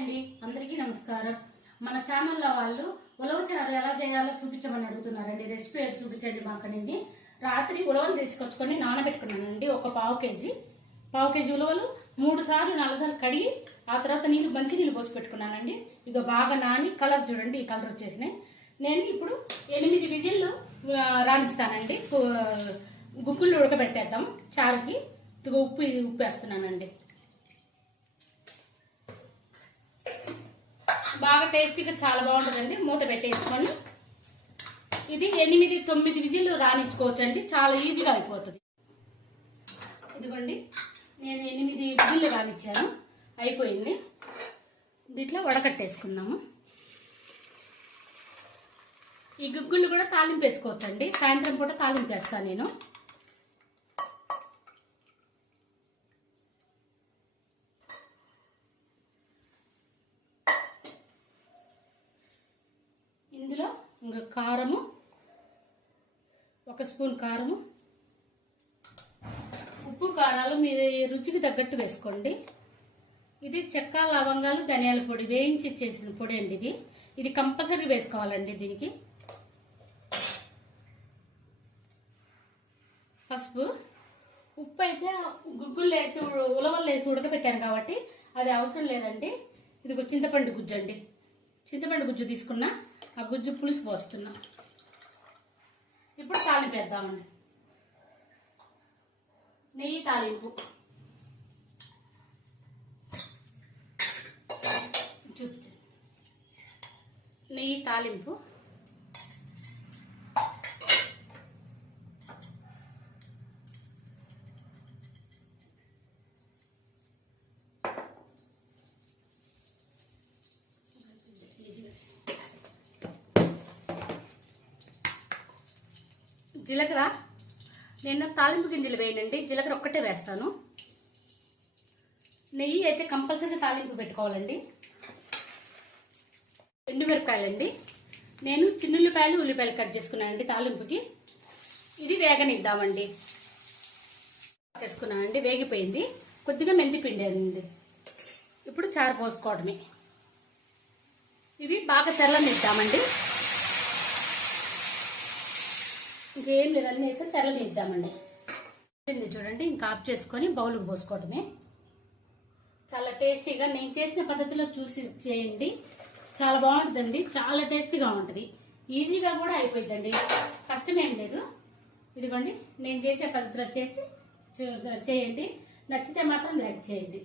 అండి అందరికీ నమస్కారం. మన ఛానల్లో వాళ్ళు ఉలవచారు ఎలా చేయాలో చూపించమని అడుగుతున్నారండి. రెసిపీ చూపించండి మాకనేది. రాత్రి ఉలవలు తీసుకొచ్చుకొని నానబెట్టుకున్నానండి. ఒక పావు కేజీ ఉలవలు 3 సార్లు 4 సార్లు కడిగి ఆ తర్వాత మంచి నీళ్ళు పోసి పెట్టుకున్నానండి. ఇక బాగా నాని కలర్ చూడండి, ఈ కలర్ వచ్చేసినాయి. నేను ఇప్పుడు 8 విజిల్లు రాణిస్తానండి. గుగ్గుళ్ళు ఉడకబెట్టేద్దాం చారుకి. ఉప్పు వేస్తున్నానండి. బాగా టేస్టీగా చాలా బాగుంటుందండి. మూత పెట్టేసుకొని ఇది 8-9 విజిల్లు రానిచ్చుకోవచ్చు అండి. చాలా ఈజీగా అయిపోతుంది. ఇదిగోండి, నేను 8 విజిల్లు రానిచ్చాను, అయిపోయింది. దీంట్లో వడకట్టేసుకుందాము. ఈ గుగ్గుళ్ళు కూడా తాలింపు వేసుకోవచ్చు అండి. సాయంత్రం పూట తాలింపు వేస్తాను నేను. ఇందులో ఇంకా కారము, 1 స్పూన్ కారము, ఉప్పు కారాలు మీరు రుచికి తగ్గట్టు వేసుకోండి. ఇది చెక్క, లవంగాలు, ధనియాల పొడి వేయించి చేసిన పొడి అండి. ఇది కంపల్సరీ వేసుకోవాలండి. దీనికి పసుపు, ఉప్పు అయితే గుగ్గులు వేసి ఉలవలు వేసి ఉడకబెట్టాను కాబట్టి అది అవసరం లేదండి. ఇది చింతపండు గుజ్జు అండి. చింతపండు గుజ్జు తీసుకున్నా, ఆ గుజ్జు పులుసు పోస్తున్నా. ఇప్పుడు తాలింపు వేద్దామండి. నెయ్యి తాలింపు చూపించండి. నెయ్యి తాలింపు జీలకర్ర, నేను తాలింపు గింజలు వేయనండి, జీలకర్ర ఒక్కటే వేస్తాను. నెయ్యి అయితే కంపల్సరీ తాలింపు పెట్టుకోవాలండి. ఎండుమిరపకాయలండి, నేను చిన్నుల్లిపాయలు, ఉల్లిపాయలు కట్ చేసుకున్నానండి తాలింపుకి. ఇది వేగనిద్దామండి. వేసుకున్నానండి, వేగిపోయింది. కొద్దిగా మెంతి పిండి అండి. ఇప్పుడు చారు పోసుకోవడమే. ఇవి బాగా తెల్లనిద్దామండి. ఇంకేం లేదు, అన్నీ వేసి తెల్లనిద్దామండి. చూడండి, ఇంకా ఆఫ్ చేసుకొని బౌల్కి పోసుకోవడమే. చాలా టేస్టీగా నేను చేసిన పద్ధతిలో చూసి చేయండి. చాలా బాగుంటుందండి. చాలా టేస్టీగా ఉంటుంది. ఈజీగా కూడా అయిపోయిందండి, కష్టమేం లేదు. ఇదిగోండి, నేను చేసే పద్ధతిలో చేసి చేయండి. నచ్చితే మాత్రం లైక్ చేయండి.